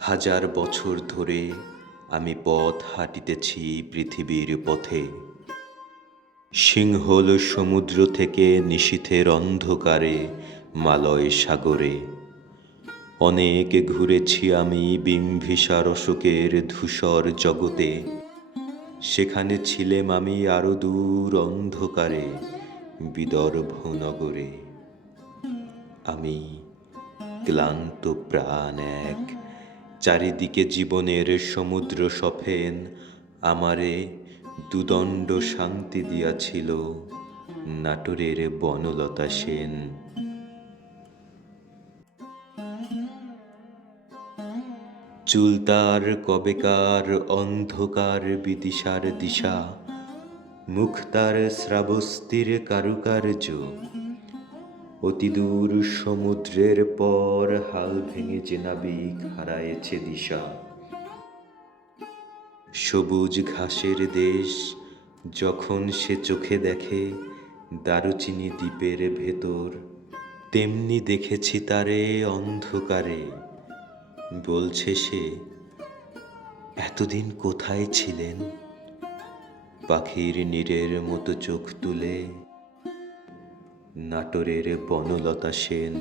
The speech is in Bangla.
হাজার বছর ধরে আমি পথ হাঁটিতেছি পৃথিবীর পথে। সিংহল সমুদ্র থেকে নিশীথের অন্ধকারে মালয় সাগরে। অনেক ঘুরেছি আমি বিম্বিসার অশোকের ধূসর জগতে। সেখানে ছিলেম আমি আরো দূর অন্ধকারে বিদর্ভ নগরে। আমি ক্লান্ত প্রাণ এক, চারিদিকে জীবনের সমুদ্র সফেন আমারে দুদণ্ড শান্তি দিয়াছিল নাটোরের বনলতা সেন। চুল তার কবেকার অন্ধকার বিদিশার দিশা, মুখ তার শ্রাবস্তির কারুকার্য। অতিদূর সমুদ্রের পর হাল ভেঙে যে নাবিক হারায়েছে দিশা। সবুজ ঘাসের দেশ যখন সে চোখে দেখে দারুচিনি দ্বীপের ভেতর, তেমনি দেখেছি তারে অন্ধকারে। বলছে সে, এতদিন কোথায় ছিলেন? পাখির নীড়ের মতো চোখ তুলে নাটোরের বনলতা সেন।